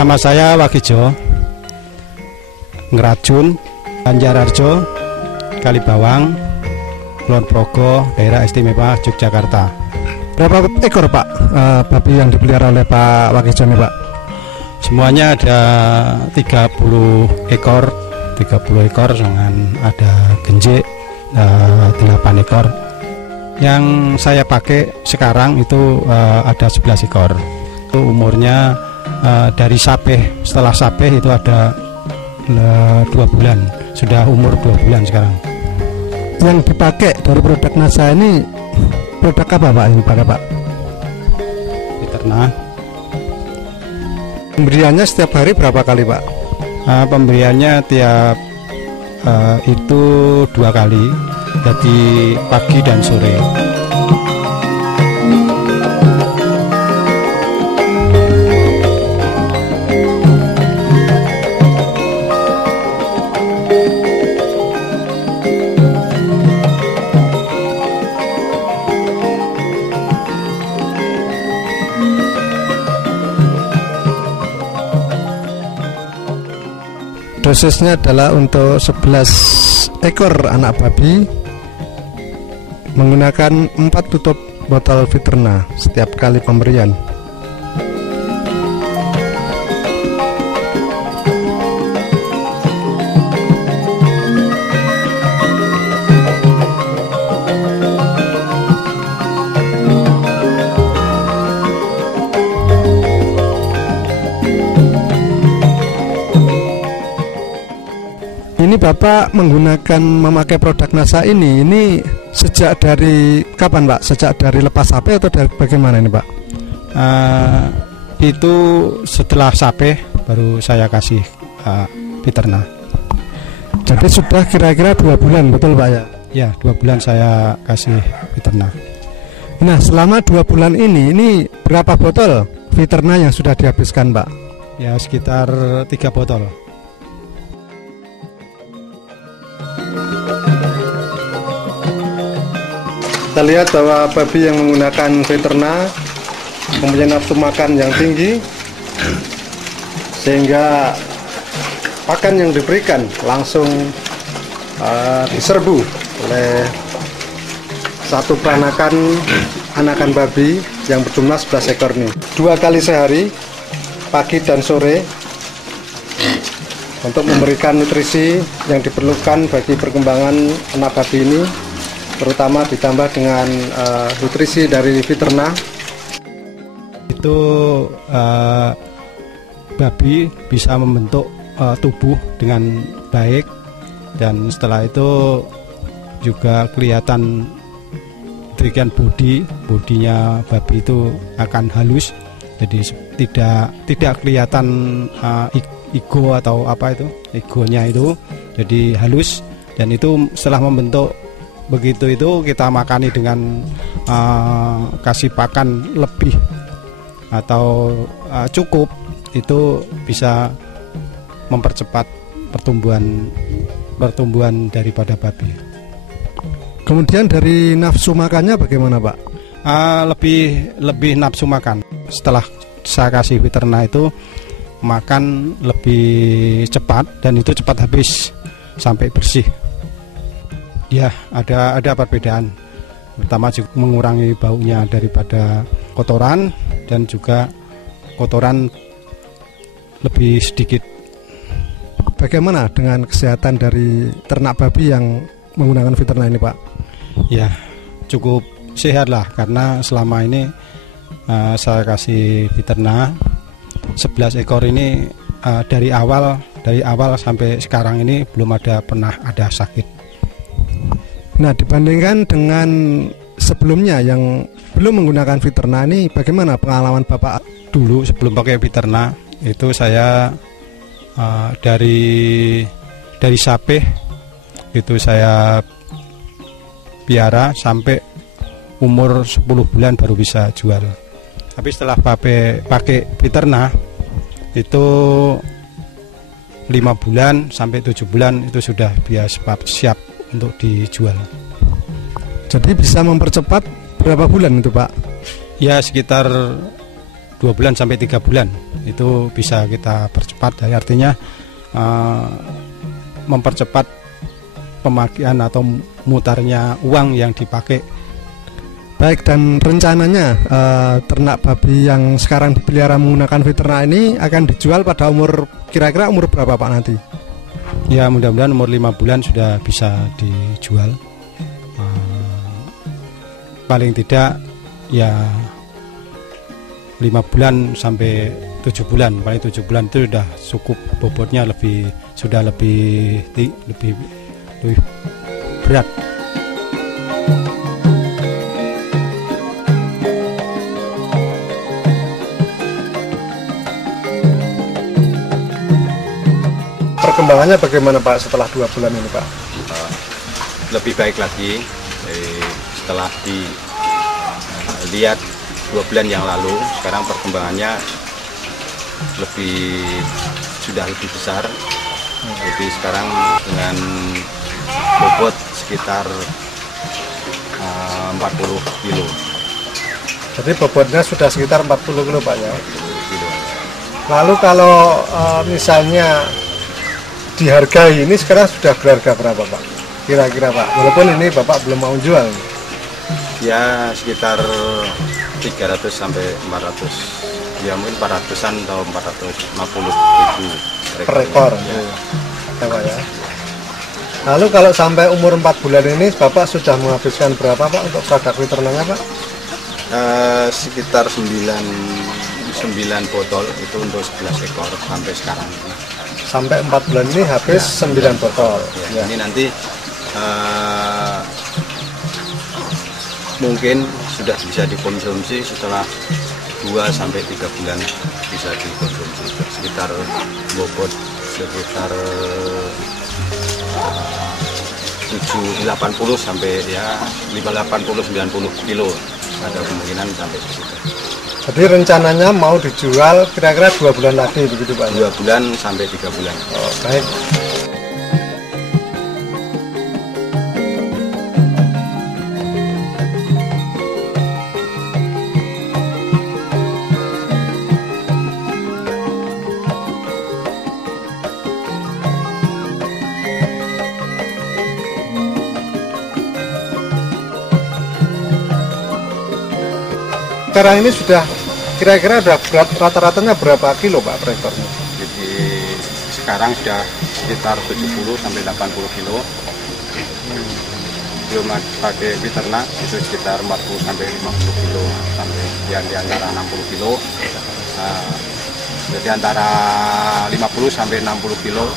Nama saya Wagijo, Ngerajun, Banjararjo, Kalibawang, Kulon Progo, Daerah Istimewa Yogyakarta. Berapa ekor Pak babi yang dipelihara oleh Pak Wagijo ini Pak? Semuanya ada 30 ekor, dengan ada genjik 8 ekor. Yang saya pakai sekarang itu ada 11 ekor. Itu umurnya dari sapeh, setelah sapeh itu ada 2 bulan, sudah umur 2 bulan sekarang. Yang dipakai dari produk NASA ini produk apa Pak yang dipakai Pak? Fiterna. Pemberiannya setiap hari berapa kali Pak? Pemberiannya tiap itu 2 kali, jadi pagi dan sore. Dosisnya adalah untuk 11 ekor anak babi menggunakan 4 tutup botol Fiterna setiap kali pemberian. Ini Bapak memakai produk NASA ini sejak dari kapan Pak? Sejak dari lepas sapeh atau dari bagaimana ini Pak? Itu setelah sapeh baru saya kasih Fiterna. Jadi sudah kira-kira 2 bulan betul Pak ya? Ya, 2 bulan saya kasih Fiterna. Nah selama 2 bulan ini berapa botol Fiterna yang sudah dihabiskan Pak? Ya sekitar 3 botol. Kita lihat bahwa babi yang menggunakan Fiterna mempunyai nafsu makan yang tinggi, sehingga pakan yang diberikan langsung diserbu oleh satu peranakan anakan babi yang berjumlah 11 ekor ini. 2 kali sehari, pagi dan sore, untuk memberikan nutrisi yang diperlukan bagi perkembangan anak babi ini, terutama ditambah dengan nutrisi dari Fiterna. Itu babi bisa membentuk tubuh dengan baik, dan setelah itu juga kelihatan demikian bodinya babi itu akan halus, jadi tidak kelihatan ego atau apa itu, egonya itu jadi halus, dan itu setelah membentuk begitu itu kita makani dengan kasih pakan lebih atau cukup, itu bisa mempercepat pertumbuhan daripada babi. Kemudian dari nafsu makannya bagaimana Pak? Lebih nafsu makan. Setelah saya kasih Fiterna itu makan lebih cepat, dan itu cepat habis sampai bersih. Ya, ada perbedaan. Pertama juga mengurangi baunya daripada kotoran, dan juga kotoran lebih sedikit. Bagaimana dengan kesehatan dari ternak babi yang menggunakan Fiterna ini Pak? Ya, cukup sehat lah, karena selama ini saya kasih Fiterna 11 ekor ini, dari awal sampai sekarang ini belum pernah ada sakit. Nah, dibandingkan dengan sebelumnya yang belum menggunakan Fiterna ini, bagaimana pengalaman Bapak? Dulu sebelum pakai Fiterna itu saya dari sapeh itu saya piara sampai umur 10 bulan baru bisa jual. Tapi setelah pakai Fiterna itu 5 bulan sampai 7 bulan itu sudah siap untuk dijual. Jadi bisa mempercepat berapa bulan itu Pak? Ya sekitar 2 bulan sampai 3 bulan itu bisa kita percepat. Jadi artinya mempercepat pemakaian atau mutarnya uang yang dipakai. Baik, dan rencananya ternak babi yang sekarang dipelihara menggunakan veternak ini akan dijual pada kira-kira umur berapa Pak nanti? Ya mudah-mudahan umur 5 bulan sudah bisa dijual. Paling tidak ya 5 bulan sampai 7 bulan. Paling 7 bulan itu sudah cukup, bobotnya sudah lebih berat. Perkembangannya bagaimana Pak setelah 2 bulan ini Pak? Lebih baik lagi setelah dilihat 2 bulan yang lalu. Sekarang perkembangannya sudah lebih besar. Jadi sekarang dengan bobot sekitar 40 kilo. Jadi bobotnya sudah sekitar 40 kilo Pak ya? 40 kilo. Lalu kalau misalnya dihargai ini sekarang sudah berharga berapa Pak? Kira-kira Pak, walaupun ini Bapak belum mau jual. Ya sekitar 300 sampai 400, ya mungkin 400-an atau 450 ribu per ekor ya. Ya, Pak, ya. Lalu kalau sampai umur 4 bulan ini Bapak sudah menghabiskan berapa Pak untuk produk veterinanya Pak? Sekitar 9 botol itu untuk 11 ekor sampai sekarang. Sampai 4 bulan ini habis ya, 9 botol ya. Ini nanti mungkin sudah bisa dikonsumsi setelah 2 sampai 3 bulan bisa dikonsumsi, sekitar bobot sekitar 80 sampai ya 80-90 kilo, ada kemungkinan sampai ke situ. Jadi rencananya mau dijual kira-kira 2 bulan lagi begitu Pak? 2 bulan sampai 3 bulan. Oh, baik. Sekarang ini sudah kira-kira rata-ratanya berapa kilo Pak per ekornya? Jadi sekarang sudah sekitar 70 sampai 80 kilo. Belum pakai peternak itu sekitar 40 sampai 50 kilo, sampai yang di antara 60 kilo. Jadi antara 50 sampai 60 kilo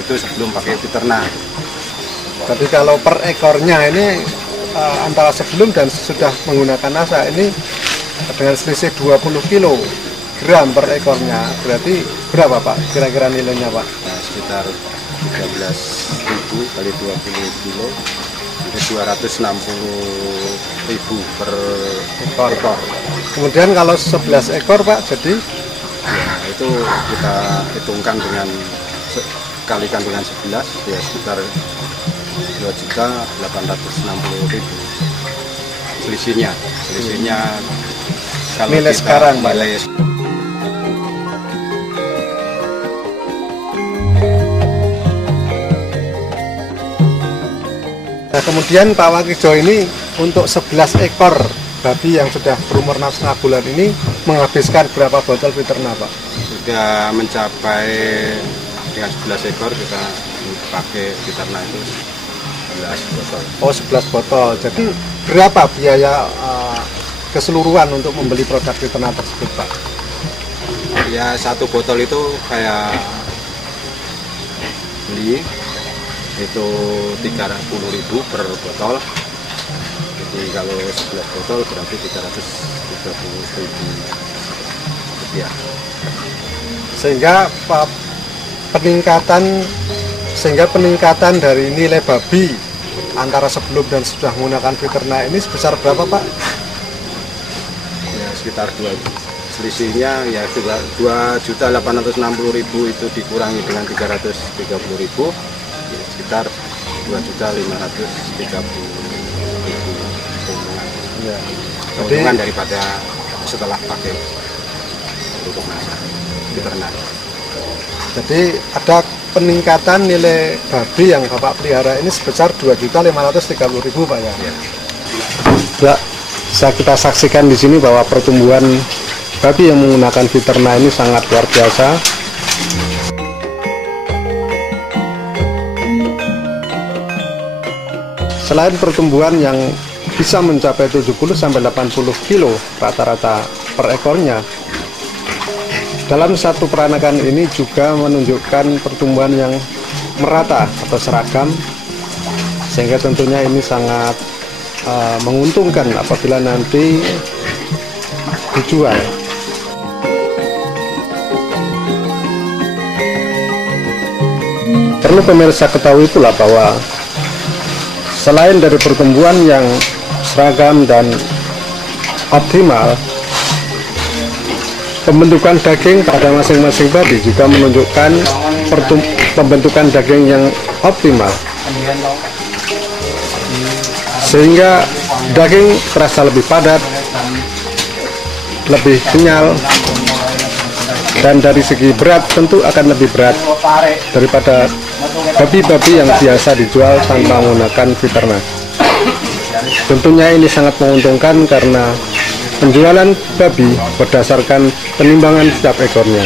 itu sebelum pakai peternak. Jadi kalau per ekornya ini antara sebelum dan sudah menggunakan asa ini dengan selisih 20 kg per ekornya, berarti berapa Pak kira-kira nilainya Pak? Sekitar 13.000 kali 20 kilo itu 260.000 per ekor. Kemudian kalau 11 ekor Pak jadi? Ya, itu kita hitungkan dengan kalikan dengan 11 ya sekitar 2.860.000 selisihnya kalau nilai kita sekarang nilai. Nah kemudian Pak Wakijo ini untuk 11 ekor babi yang sudah berumur 6,5 bulan ini menghabiskan berapa botol peternak Pak? Sudah mencapai dengan 11 ekor kita pakai peternak itu 11 botol. Oh 11 botol, jadi berapa biaya keseluruhan untuk membeli produk peternak tersebut Pak? Ya satu botol itu kayak beli itu 30.000 per botol. Jadi kalau 11 botol berarti 330.000 rupiah. Sehingga peningkatan dari nilai babi antara sebelum dan sudah menggunakan peternak ini sebesar berapa Pak? Ya sekitar 2, selisihnya ya 2.860.000 itu dikurangi dengan 330.000 ya, sekitar 2.530.000 keuntungan. Ya. Keuntungan daripada setelah pakai untuk masak di ternak. Jadi ada peningkatan nilai babi yang Bapak pelihara ini sebesar 2.530.000 Pak ya. Ya. Ya, bisa kita saksikan di sini bahwa pertumbuhan babi yang menggunakan Viterna ini sangat luar biasa. Selain pertumbuhan yang bisa mencapai 70-80 kilo rata-rata per ekornya, dalam satu peranakan ini juga menunjukkan pertumbuhan yang merata atau seragam, sehingga tentunya ini sangat menguntungkan apabila nanti dijual. Perlu pemirsa ketahui pula bahwa selain dari pertumbuhan yang seragam dan optimal, pembentukan daging pada masing-masing babi juga menunjukkan pembentukan daging yang optimal, sehingga daging terasa lebih padat, lebih kenyal, dan dari segi berat tentu akan lebih berat daripada babi-babi yang biasa dijual tanpa menggunakan Viterna. Tentunya ini sangat menguntungkan karena penjualan babi berdasarkan penimbangan setiap ekornya.